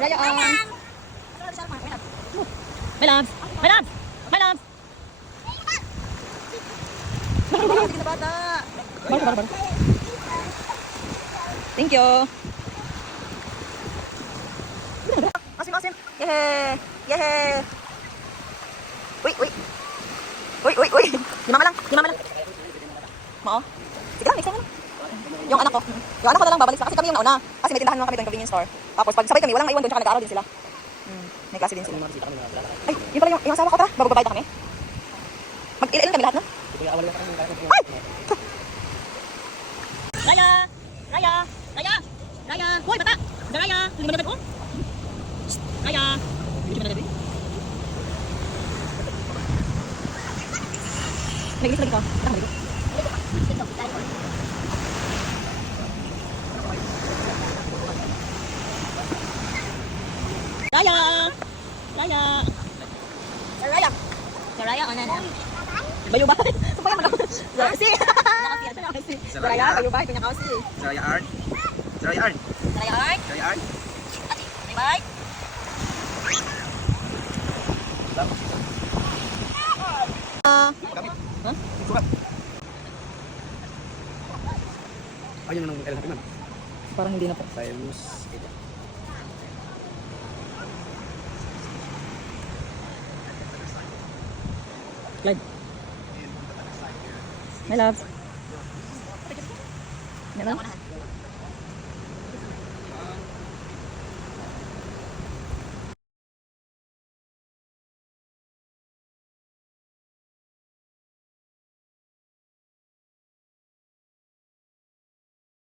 Raya on. My loves. My loves. My loves. Thank you. Asim, asim. Yehe. Yehe. Uy, uy. Uy, uy, uy. Di mama lang. Di mama lang. Mo? Sige lang, next time lang. Yung anak ko. Yung anak ko na lang babalik sa kasi kami yung nauna. Kasi may tindahan naman kami doon convenience store. Tapos pag sabay kami, walang naiwan doon tsaka nag-aaral din sila. May klase din sila. Ay, yun pala yung asawa ko tara. Bago babayad na kami. Mag-ilan kami lahat no? Ay! Raya! Raya! Raya! Raya! Hoy, bata! Raya! Hindi mo na ko? Raya! Hindi mo na natin? Nagilis lagi ko. Tama dito. Raya! Raya! Raya! Raya, ano na? Bayo ba? Supaya mo naman. Si! Raya, bayo ba? Ito niya kasi. Raya Art. Raya Art. Raya Art. Raya Art. Bye-bye. Huh? Sukat. Ayun nang kailan natin man. Parang hindi na po. Cyrus. Clyde. My love. Meron?